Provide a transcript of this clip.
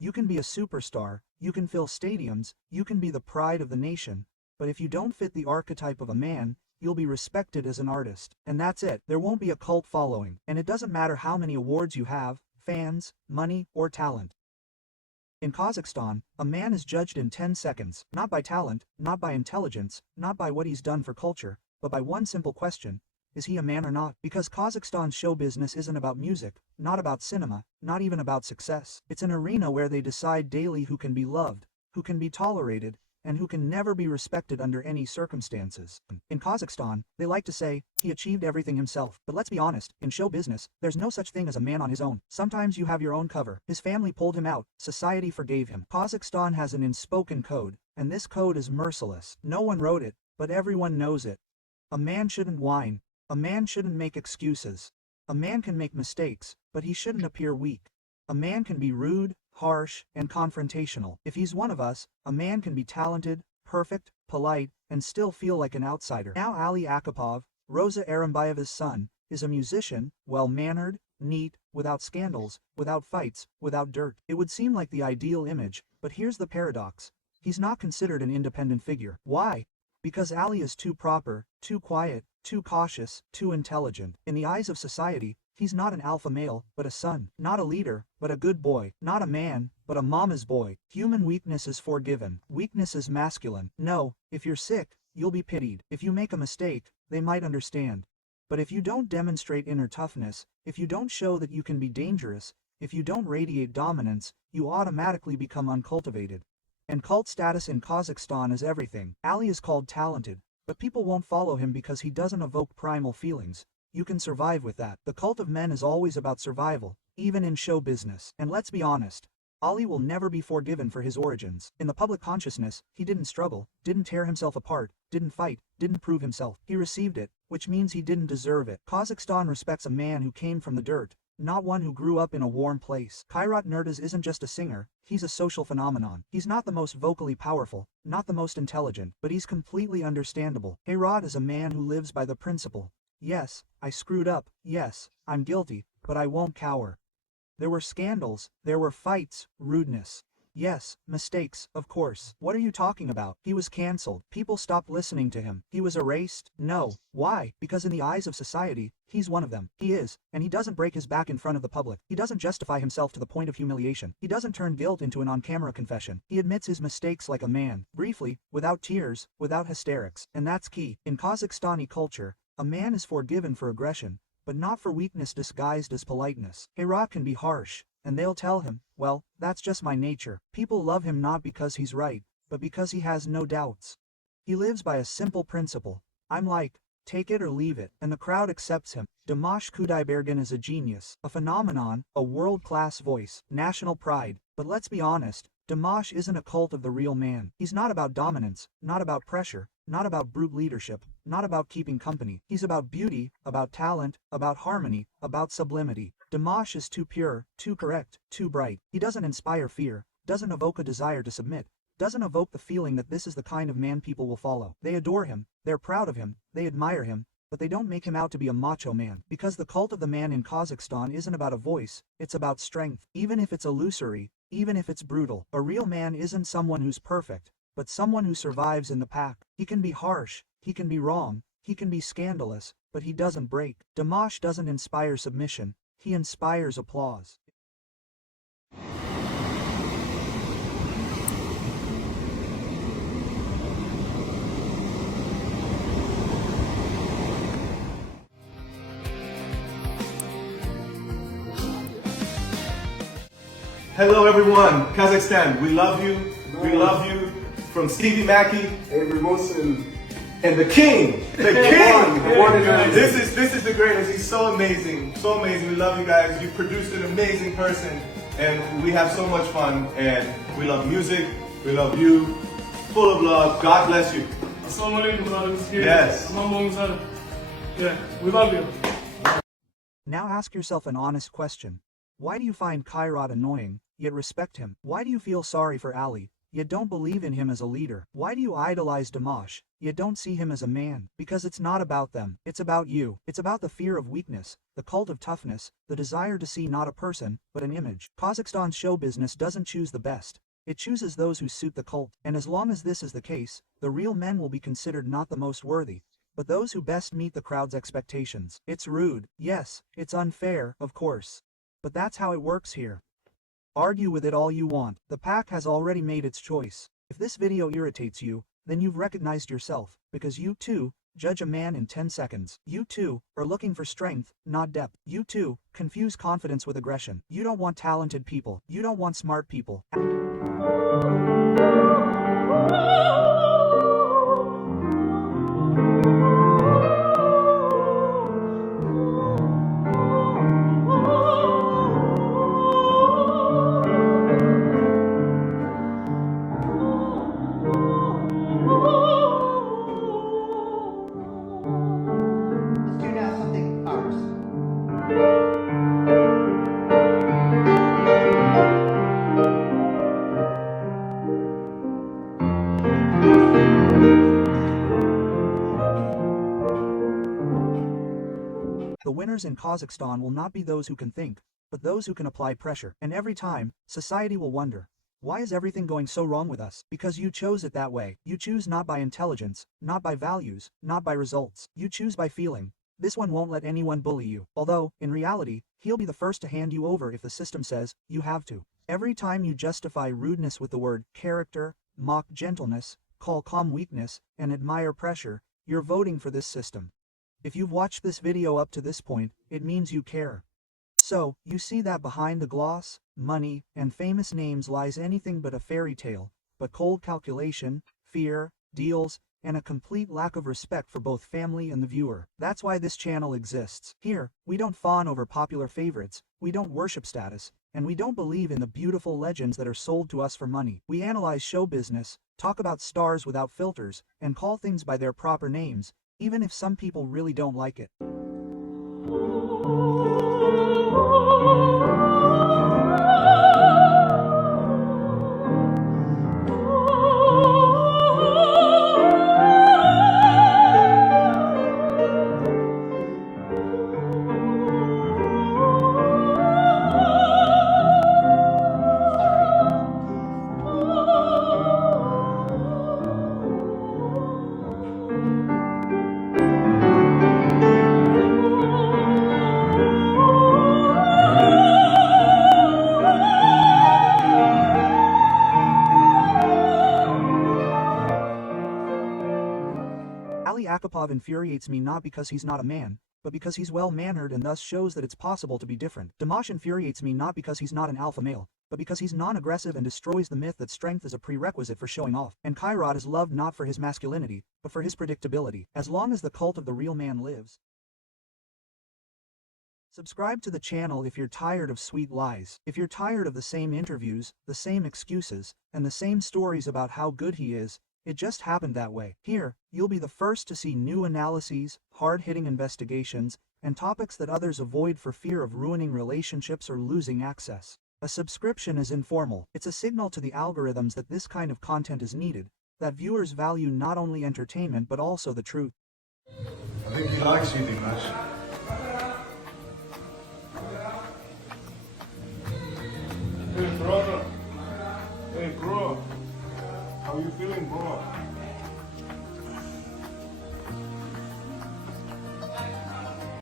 You can be a superstar, you can fill stadiums, you can be the pride of the nation, but if you don't fit the archetype of a man, you'll be respected as an artist. And that's it. There won't be a cult following, and it doesn't matter how many awards you have, fans, money, or talent. In Kazakhstan, a man is judged in 10 seconds, not by talent, not by intelligence, not by what he's done for culture, but by one simple question: is he a man or not? Because Kazakhstan's show business isn't about music, not about cinema, not even about success. It's an arena where they decide daily who can be loved, who can be tolerated, and who can never be respected under any circumstances. In Kazakhstan, they like to say, he achieved everything himself. But let's be honest, in show business, there's no such thing as a man on his own. Sometimes you have your own cover. His family pulled him out, society forgave him. Kazakhstan has an unspoken code, and this code is merciless. No one wrote it, but everyone knows it. A man shouldn't whine. A man shouldn't make excuses. A man can make mistakes, but he shouldn't appear weak. A man can be rude, harsh, and confrontational. If he's one of us, a man can be talented, perfect, polite, and still feel like an outsider. Now Ali Akapov, Rosa Arambayeva's son, is a musician, well-mannered, neat, without scandals, without fights, without dirt. It would seem like the ideal image, but here's the paradox. He's not considered an independent figure. Why? Because Ali is too proper, too quiet, too cautious, too intelligent. In the eyes of society, he's not an alpha male, but a son. Not a leader, but a good boy. Not a man, but a mama's boy. Human weakness is forgiven. Weakness is masculine. No, if you're sick, you'll be pitied. If you make a mistake, they might understand. But if you don't demonstrate inner toughness, if you don't show that you can be dangerous, if you don't radiate dominance, you automatically become uncultivated. And cult status in Kazakhstan is everything. Ali is called talented, but people won't follow him because he doesn't evoke primal feelings. You can survive with that. The cult of men is always about survival, even in show business. And let's be honest, Ali will never be forgiven for his origins. In the public consciousness, he didn't struggle, didn't tear himself apart, didn't fight, didn't prove himself. He received it, which means he didn't deserve it. Kazakhstan respects a man who came from the dirt, not one who grew up in a warm place. Kairat Nurtas isn't just a singer, he's a social phenomenon. He's not the most vocally powerful, not the most intelligent, but he's completely understandable. Kairat is a man who lives by the principle: yes, I screwed up, yes, I'm guilty, but I won't cower. There were scandals, there were fights, rudeness. Yes, mistakes, of course. What are you talking about? He was cancelled. People stopped listening to him. He was erased? No. Why? Because in the eyes of society, he's one of them. He is, and he doesn't break his back in front of the public. He doesn't justify himself to the point of humiliation. He doesn't turn guilt into an on-camera confession. He admits his mistakes like a man, briefly, without tears, without hysterics. And that's key. In Kazakhstani culture, a man is forgiven for aggression, but not for weakness disguised as politeness. Kairat can be harsh, and they'll tell him, well, that's just my nature. People love him not because he's right, but because he has no doubts. He lives by a simple principle: I'm like, take it or leave it, and the crowd accepts him. Damash Kudaibergen is a genius, a phenomenon, a world-class voice, national pride. But let's be honest, Dimash isn't a cult of the real man. He's not about dominance, not about pressure, not about brute leadership, not about keeping company. He's about beauty, about talent, about harmony, about sublimity. Dimash is too pure, too correct, too bright. He doesn't inspire fear, doesn't evoke a desire to submit, doesn't evoke the feeling that this is the kind of man people will follow. They adore him, they're proud of him, they admire him, but they don't make him out to be a macho man. Because the cult of the man in Kazakhstan isn't about a voice, it's about strength. Even if it's illusory, even if it's brutal. A real man isn't someone who's perfect, but someone who survives in the pack. He can be harsh, he can be wrong, he can be scandalous, but he doesn't break. Dimash doesn't inspire submission, he inspires applause. Hello everyone, Kazakhstan, we love you, we love you. From Stevie Mackey, Avery Wilson, and the king, the one and only. This is the greatest. He's so amazing, so amazing. We love you guys. You produced an amazing person, and we have so much fun. And we love music. We love you. Full of love. God bless you. Assalamu alaikum, brothers. Yes. Yeah, we love you. Now ask yourself an honest question. Why do you find Kairat annoying, yet respect him? Why do you feel sorry for Ali, yet don't believe in him as a leader? Why do you idolize Dimash, yet don't see him as a man? Because it's not about them, it's about you. It's about the fear of weakness, the cult of toughness, the desire to see not a person, but an image. Kazakhstan's show business doesn't choose the best. It chooses those who suit the cult, and as long as this is the case, the real men will be considered not the most worthy, but those who best meet the crowd's expectations. It's rude, yes, it's unfair, of course. But that's how it works here. Argue with it all you want, the pack has already made its choice. If this video irritates you, then you've recognized yourself, because you too judge a man in 10 seconds. You too are looking for strength, not depth. You too confuse confidence with aggression. You don't want talented people. You don't want smart people. Let's do now something ours. The winners in Kazakhstan will not be those who can think, but those who can apply pressure. And every time, society will wonder, why is everything going so wrong with us? Because you chose it that way. You choose not by intelligence, not by values, not by results. You choose by feeling. This one won't let anyone bully you. Although, in reality, he'll be the first to hand you over if the system says you have to. Every time you justify rudeness with the word character, mock gentleness, call calm weakness, and admire pressure, you're voting for this system. If you've watched this video up to this point, it means you care. So, you see that behind the gloss, money, and famous names lies anything but a fairy tale, but cold calculation, fear, deals, and a complete lack of respect for both family and the viewer. That's why this channel exists. Here, we don't fawn over popular favorites, we don't worship status, and we don't believe in the beautiful legends that are sold to us for money. We analyze show business, talk about stars without filters, and call things by their proper names, even if some people really don't like it. Akapov infuriates me not because he's not a man, but because he's well-mannered and thus shows that it's possible to be different. Dimash infuriates me not because he's not an alpha male, but because he's non-aggressive and destroys the myth that strength is a prerequisite for showing off. And Kairat is loved not for his masculinity, but for his predictability. As long as the cult of the real man lives. Subscribe to the channel if you're tired of sweet lies. If you're tired of the same interviews, the same excuses, and the same stories about how good he is, it just happened that way. Here, you'll be the first to see new analyses, hard-hitting investigations, and topics that others avoid for fear of ruining relationships or losing access. A subscription is informal. It's a signal to the algorithms that this kind of content is needed, that viewers value not only entertainment but also the truth. I think he likes you, Dimash.